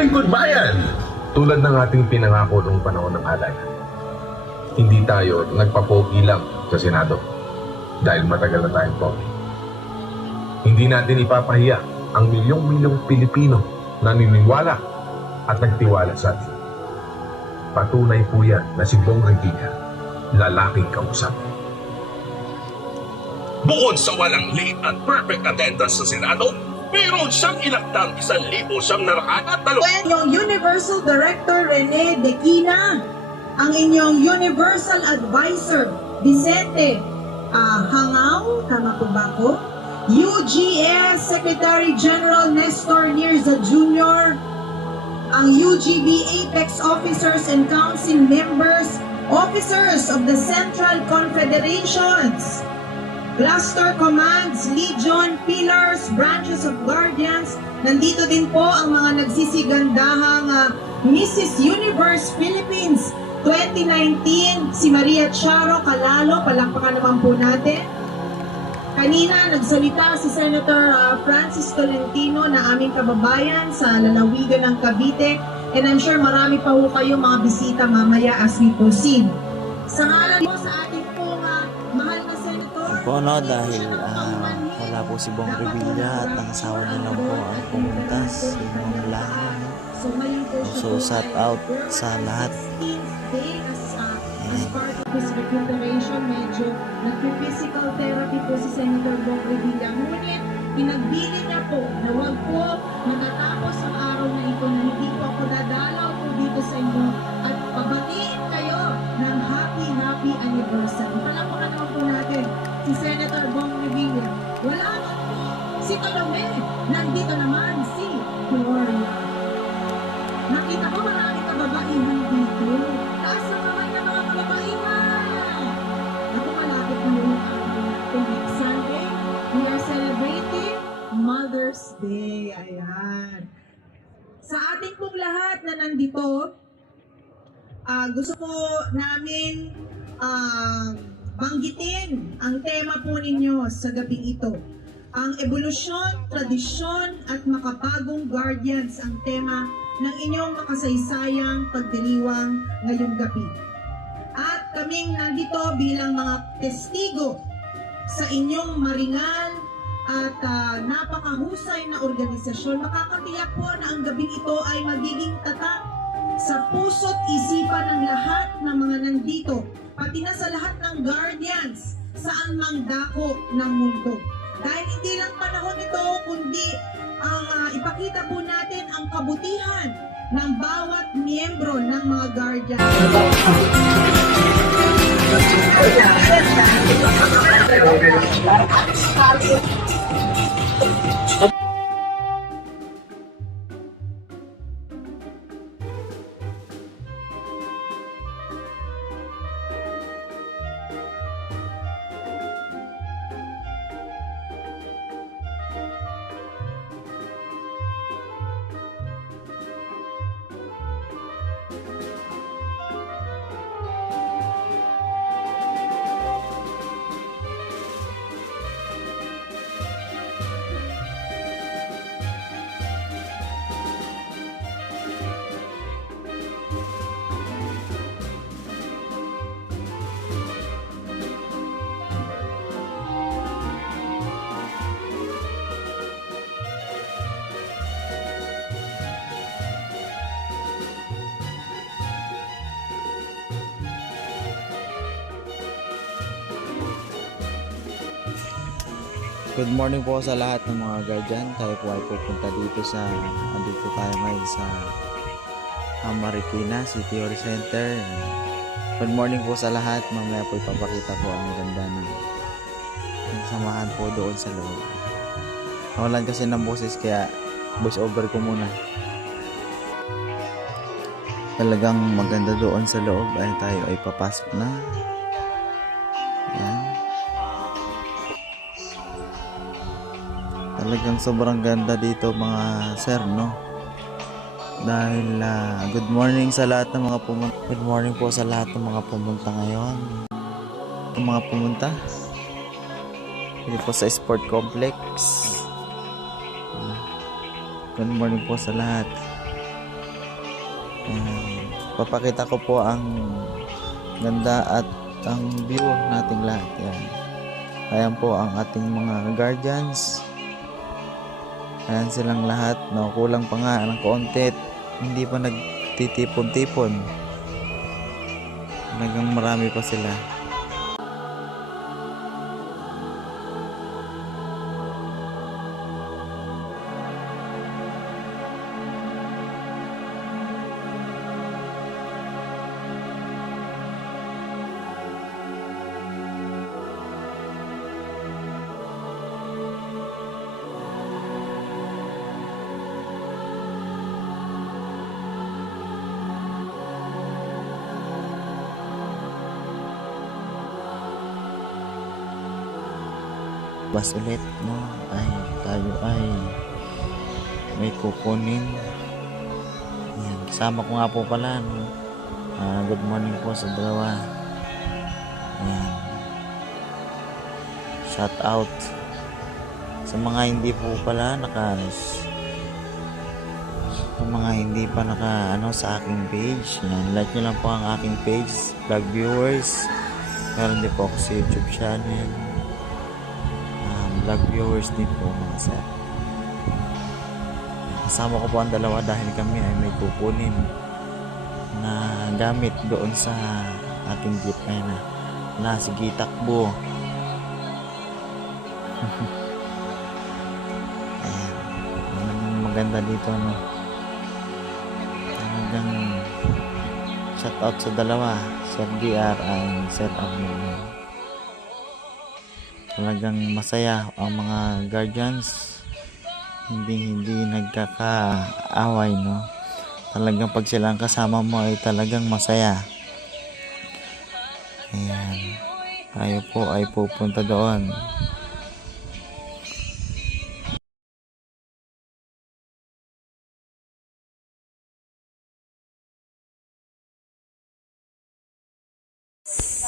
lingkod bayan. Tulad ng ating pinangako noong panahon ng alay, hindi tayo nagpapogi lang sa Senado dahil matagal na tayong pogi. Hindi natin ipapahiya ang milyong-milyong Pilipino na naniniwala at nagtiwala sa atin. Patunay po yan na si Bong Revilla, lalaking kausap. Bukod sa walang late at perfect attendance sa Senado, mayroon siyang inakdang 1,932. Inyong Universal Director Rene Dequina, ang inyong Universal Advisor Vicente Hangaw, tama po ba ko? UGS Secretary General Nestor Nirza Jr., ang UGB Apex Officers and Council Members, Officers of the Central Confederations, Cluster Commands, Legion, Pillars, Branches of Guardians. Nandito din po ang mga nagsisigandahang Mrs. Universe Philippines 2019, si Maria Charo Calalo, palakpakan naman po natin. Kanina, nagsalita si Senator Francis Tolentino na aming kababayan sa lalawigan ng Cavite, and I'm sure marami pa po kayo mga bisita mamaya as we proceed. Sa ngalan po sa ating pong mahal na Senator, po no, dahil wala po si Bong Revilla at ang asawa niya lang po ang pumunta si Ma'am Lana, no? So shout out sa lahat. As part of his recuperation, medyo nag-physical therapy po si Senator Bong Revilla. Ngunit, pinagbili niya po na wag po matatapos ang araw na ito na hindi po ako dadalaw po dito sa inyo at pabatiin kayo ng happy anniversary. Palakpakan naman po natin si Senator Bong Revilla. Wala naman po si Tolome. Nandito naman si Gloria. Nakita ko marami kababaihan dito. Taas na kamay ng mga kababaihan. Ako malapit na yung araw natin. Next Sunday, we are celebrating Mother's Day. Ayan. Sa ating pong lahat na nandito, gusto po namin banggitin ang tema po ninyo sa gabing ito. Ang ebolusyon, tradisyon at makabagong guardians ang tema ng inyong makasaysayang pagdiriwang ngayong gabi. At kaming nandito bilang mga testigo sa inyong maringal at napakahusay na organisasyon. Makakatiyak po na ang gabing ito ay magiging tatak sa puso't isipan ng lahat ng mga nandito, pati na sa lahat ng guardians saan mang dako ng mundo. Dahil hindi lang panahon ito, kundi ang ipakita po natin ang kabutihan ng bawat miyembro ng mga guardian. Good morning po sa lahat ng mga guardian. Tayo po ay pupunta dito andito tayo ngayon sa Marikina City Hall Center. Good morning po sa lahat. Mamaya po ipapakita po ang ganda ng samahan po doon sa loob. Nawalan kasi ng boses kaya voice over ko muna. Talagang maganda doon sa loob ay tayo ay papasok na. Yan. Talagang sobrang ganda dito mga sir, no? Dahil good morning sa lahat ng mga pumunta. Good morning po sa lahat ng mga pumunta ngayon. Yung mga pumunta dito po sa Sport Complex. Good morning po sa lahat. Papakita ko po ang ganda at ang view nating lahat. Yan. Ayan po ang ating mga guardians. Ayan silang lahat. No, kulang pa nga ng konti. Hindi pa nagtitipon-tipon. Talagang marami pa sila. Bas ulit, no, ay tayo ay may kukunin. Yan, kasama ko nga po pala, no? Good morning po sa dalawa. Yan, shout out sa mga hindi po pala sa mga hindi pa sa aking page. Yan, like nyo lang po ang aking page, vlog viewers. Meron din po ako sa YouTube channel, vlog viewers din po mga sir. Kasama ko po ang dalawa dahil kami ay may kukunin na gamit doon sa ating jeep na sige takbo. Ayan, maganda dito, no. Talagang shout out sa dalawa, Sir DR and Sir Abner. Talagang masaya ang mga guardians, hindi nagkakaaway, no. Talagang pag sila ang kasama mo ay talagang masaya. Ayan, tayo po ay pupunta doon.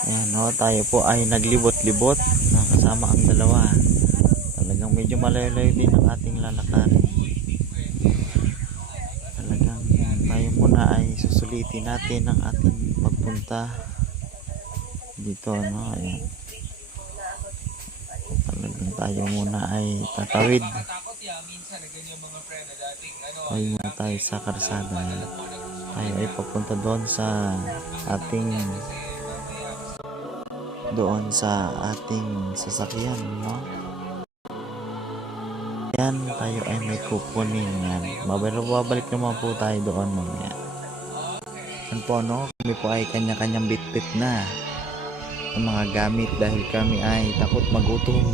Ayan, no, tayo po ay naglibot-libot na kasama ang dalawa. Talagang medyo malayo-layo din ang ating lalakarin. Talagang tayo muna ay susulitin natin ang ating magpunta dito, no. Ayan, talagang tayo muna ay tatawid. Tayo muna tayo sa karsada. Tayo ay papunta doon sa ating sasakyan, no. Yan, tayo ay may kukunin. Yan, babalik naman po tayo doon mamaya. Yan po, no, kami po ay kanya-kanyang bit-bit na ang mga gamit dahil kami ay takot magutom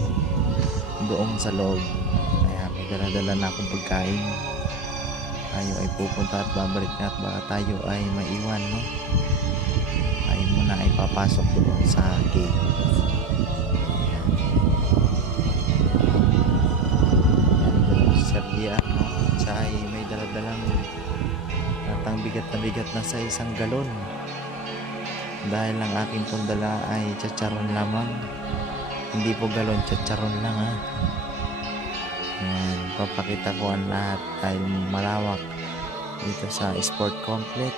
doon sa loob. Kaya may dala-dala na akong pagkain. Tayo ay pupunta at babalik na at baka tayo ay maiwan, no. Tayo muna ay papasok doon sa gate. Sir Gia, no, siya ay may daladalang natang bigat na sa isang galon dahil ang aking tundala ay chacharon lamang, hindi po galon, chacharon lang, ha. Yan, papakita ko ang lahat dahil malawak dito sa sport complex.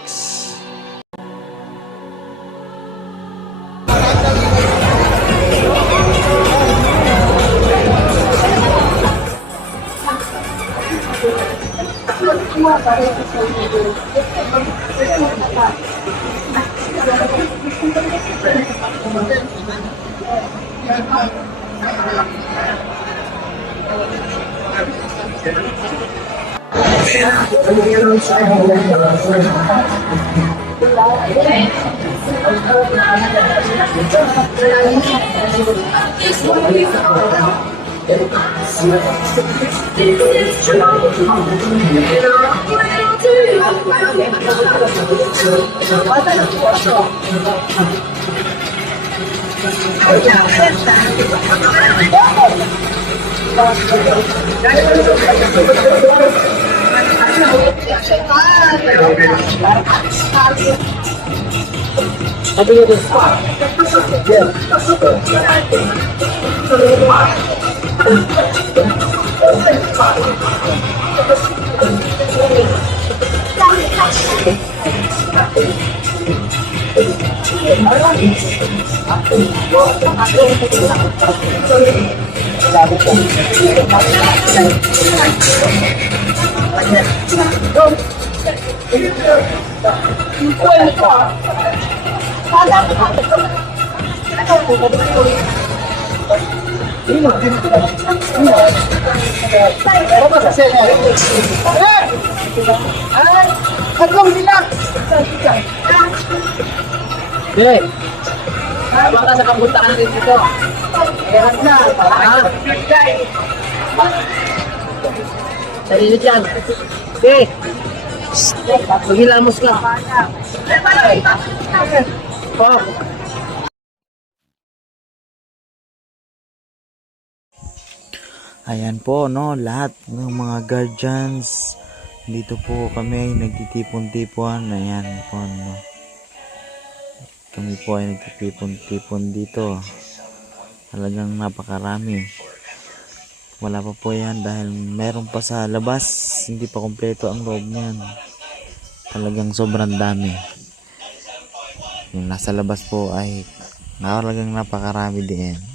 Hey, baka sa kapuntaan din dito. Erat na. Sarili dyan. Okay. Maghilamos ka. Oh. Ayan po, no, lahat ng mga guardians dito po kami nagtitipon-tipon. Ayan po, no. Kami po ay nagtitipon-tipon dito. Talagang napakarami. Wala pa po yan dahil meron pa sa labas. Hindi pa kompleto ang loob niyan. Talagang sobrang dami. Yung nasa labas po ay talagang napakarami din.